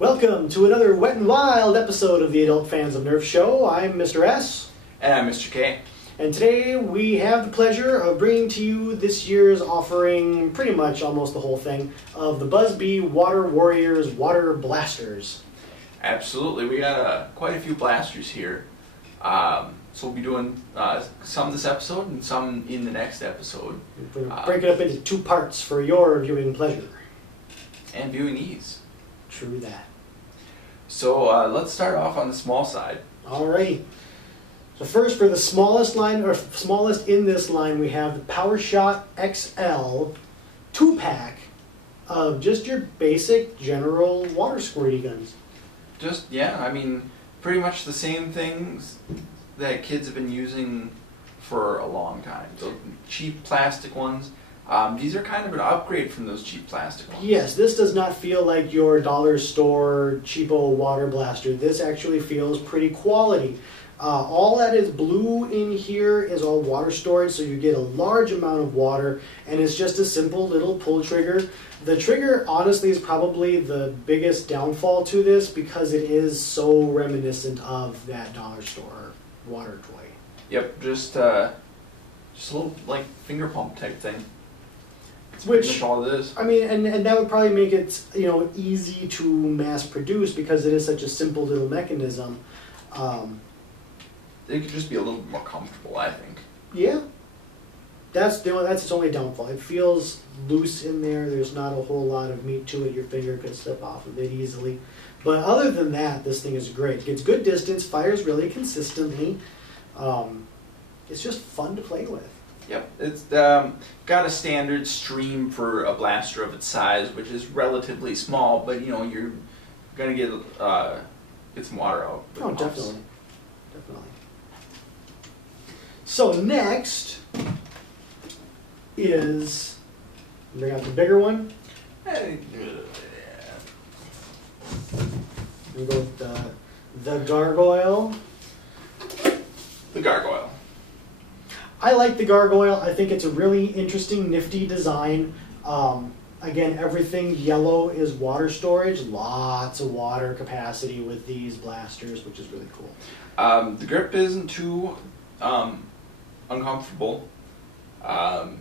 Welcome to another Wet and Wild episode of the Adult Fans of Nerf show. I'm Mr. S. And I'm Mr. K. And today we have the pleasure of bringing to you this year's offering, pretty much almost the whole thing, of the Buzz-Bee Water Warriors Water Blasters. Absolutely. We got quite a few blasters here. So we'll be doing some this episode and some in the next episode. We're going to break it up into two parts for your viewing pleasure. And viewing ease. True that. So let's start off on the small side. Alrighty. So first, for the smallest line, or smallest in this line, we have the Powershot XL 2-pack of just your basic general water squirty guns. I mean, pretty much the same things that kids have been using for a long time. So cheap plastic ones. These are kind of an upgrade from those cheap plastic ones. Yes, this does not feel like your dollar store cheapo water blaster. This actually feels pretty quality. All that is blue in here is all water storage, so you get a large amount of water, and it's just a simple little pull trigger. The trigger, honestly, is probably the biggest downfall to this because it is so reminiscent of that dollar store water toy. Yep, just a little like finger pump type thing. Which, all it is. I mean, and that would probably make it, easy to mass produce because it is such a simple little mechanism. It could just be a little more comfortable, I think. Yeah, that's its only downfall. It feels loose in there. There's not a whole lot of meat to it. Your finger could slip off of it easily. But other than that, this thing is great. It gets good distance, fires really consistently. It's just fun to play with. Yep, it's got a standard stream for a blaster of its size, which is relatively small, but you're gonna get some water out. Oh, definitely. So next is, bring out the bigger one. We go with the Gargoyle. The Gargoyle. I like the Gargoyle. I think it's a really interesting, nifty design. Again, everything yellow is water storage. Lots of water capacity with these blasters, which is really cool. The grip isn't too uncomfortable. Although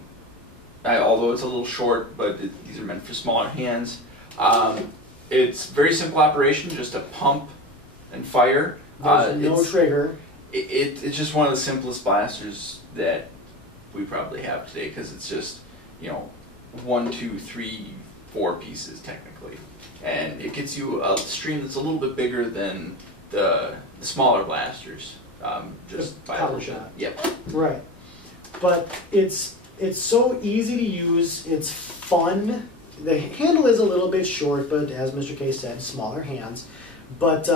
it's a little short, but these are meant for smaller hands. It's very simple operation, just a pump and fire. There's no trigger. It's just one of the simplest blasters that we probably have today because it's just 1, 2, 3, 4 pieces technically, and it gets you a stream that's a little bit bigger than the smaller blasters. Just by Powershot. Yep. Right, but it's so easy to use. It's fun. The handle is a little bit short, but as Mr. K said, smaller hands. But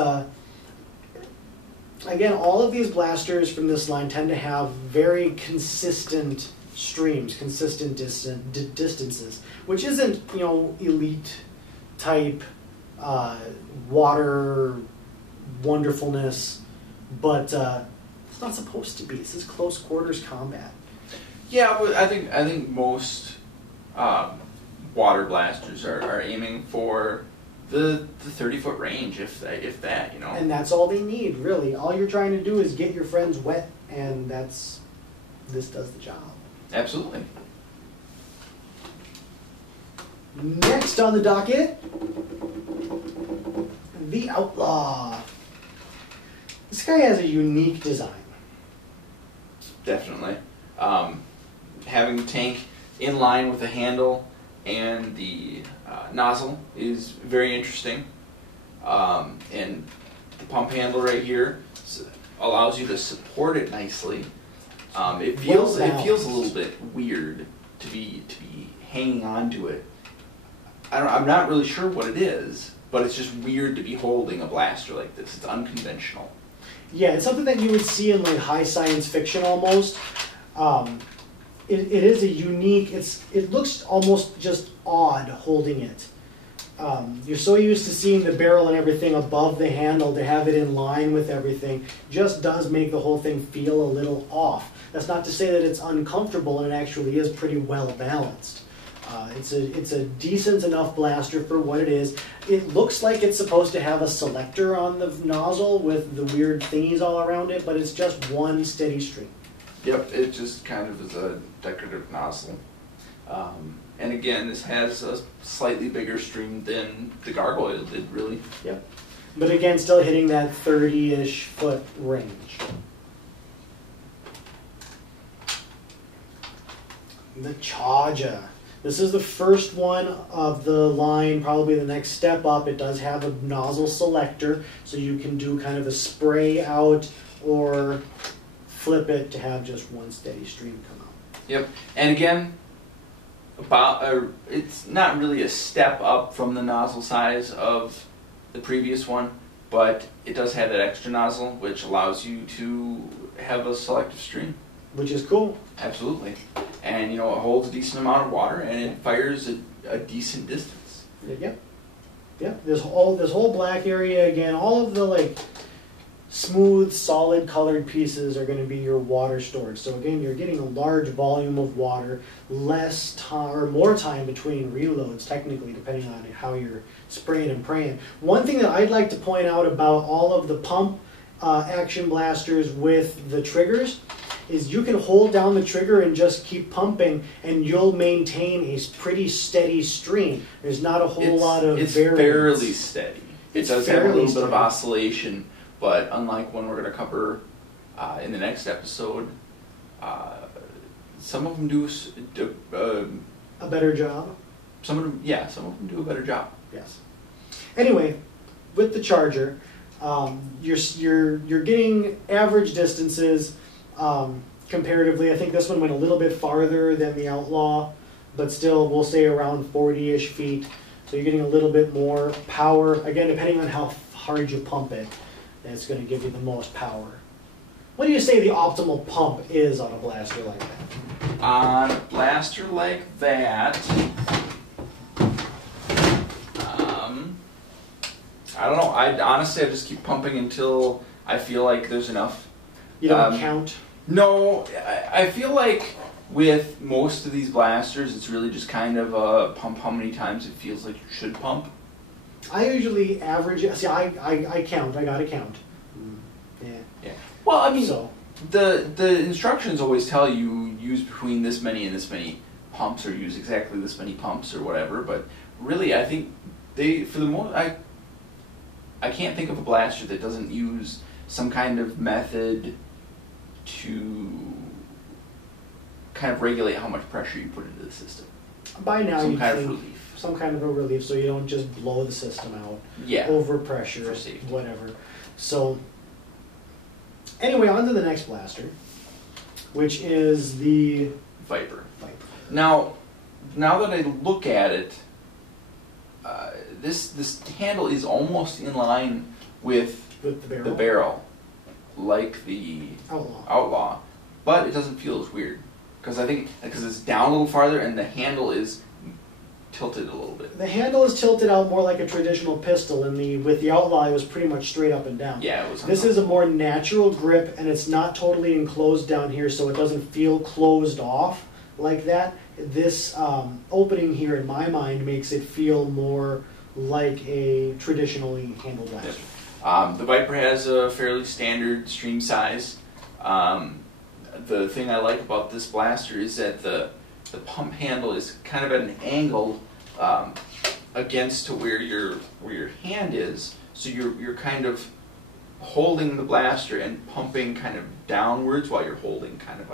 again, all of these blasters from this line tend to have very consistent streams, consistent distances, which isn't, elite type water wonderfulness, but it's not supposed to be. This is close quarters combat. Yeah, but I think most water blasters are aiming for the 30-foot range, if that. And that's all they need, really. All you're trying to do is get your friends wet, and this does the job. Absolutely. Next on the docket, the Outlaw. This guy has a unique design. Definitely. Having the tank in line with the handle and the nozzle is very interesting. And the pump handle right here allows you to support it nicely. It feels a little bit weird to be hanging on to it. I'm not really sure what it is, but it's just weird to be holding a blaster like this. It's unconventional. Yeah, it's something that you would see in like high science fiction almost. It is a unique. It looks almost just odd holding it. You're so used to seeing the barrel and everything above the handle, to have it in line with everything just does make the whole thing feel a little off. That's not to say that it's uncomfortable, and it actually is pretty well balanced. It's a decent enough blaster for what it is. It looks like it's supposed to have a selector on the nozzle with the weird thingies all around it, but it's just one steady stream. Yep, it just kind of is a decorative nozzle. And again, this has a slightly bigger stream than the Gargoyle did, really. Yep. But again, still hitting that 30-ish foot range. The Charger. This is the first one of the line, probably the next step up. It does have a nozzle selector, so you can do kind of a spray out or flip it to have just one steady stream come out. Yep, and again, it's not really a step up from the nozzle size of the previous one, but it does have that extra nozzle, which allows you to have a selective stream. Which is cool. Absolutely. And it holds a decent amount of water, and it fires a decent distance. Yep. Yep. This whole black area again, all of the smooth, solid colored pieces are going to be your water storage. So again, you're getting a large volume of water, less time or more time between reloads, technically, depending on how you're spraying and praying. One thing that I'd like to point out about all of the pump action blasters with the triggers is you can hold down the trigger and just keep pumping, and you'll maintain a pretty steady stream. There's not a whole lot of It's variance. fairly steady. It does have a little bit of oscillation, but unlike one we're going to cover in the next episode, some of them do a better job. Some of them do a better job. Yes. Anyway, with the Charger, you're getting average distances. Comparatively, I think this one went a little bit farther than the Outlaw, but still we'll say around 40-ish feet. So you're getting a little bit more power. Again, depending on how hard you pump it, it's going to give you the most power. What do you say the optimal pump is on a blaster like that? On a blaster like that, I don't know. I just keep pumping until I feel like there's enough. You don't count? No, I feel like with most of these blasters, it's really just kind of a pump how many times it feels like you should pump. I usually average. See, I count. I gotta count. Yeah. Well, I mean, so the instructions always tell you use between this many and this many pumps, or use exactly this many pumps, or whatever. But really, I think for the most, I can't think of a blaster that doesn't use some kind of method to kind of regulate how much pressure you put into the system. By now, some kind of relief. Some kind of a relief, so you don't just blow the system out. Yeah. Overpressure, for safety. Whatever. So, anyway, on to the next blaster, which is the Viper. Now that I look at it, this handle is almost in line with the barrel, like the Outlaw, but it doesn't feel as weird because it's down a little farther and the handle is tilted a little bit. The handle is tilted out more like a traditional pistol, and with the Outlaw it was pretty much straight up and down. Yeah, it was. This is a more natural grip, and it's not totally enclosed down here, so it doesn't feel closed off like that. This opening here, in my mind, makes it feel more like a traditionally handled blaster. The Viper has a fairly standard stream size. The thing I like about this blaster is that the pump handle is kind of at an angle against to where your hand is, so you're kind of holding the blaster and pumping kind of downwards while you're holding kind of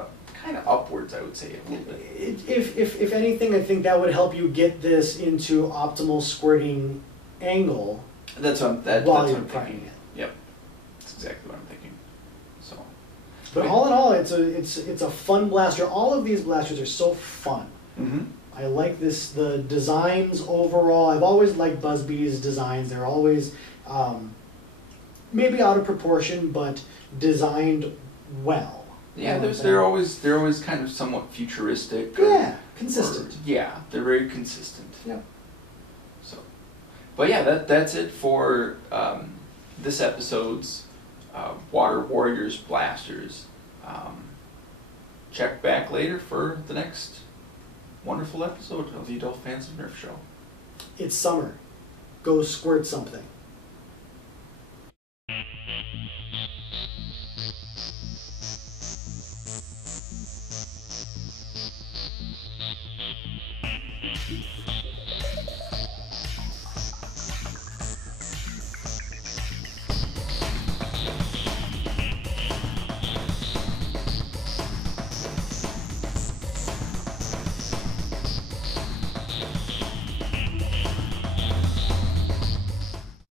upwards, I would say, a little bit. If anything, I think that would help you get this into optimal squirting angle. That's what I'm thinking. It. Yep, that's exactly what I'm thinking. So, but all in all, it's a fun blaster. All of these blasters are so fun. Mm-hmm. I like the designs overall. I've always liked Busby's designs. They're always maybe out of proportion, but designed well. Yeah, they're always kind of somewhat futuristic. Consistent. They're very consistent. Yeah. So, but yeah, that's it for this episode's Water Warriors blasters. Check back later for the next wonderful episode of the Adult Fans of Nerf Show. It's summer. Go squirt something.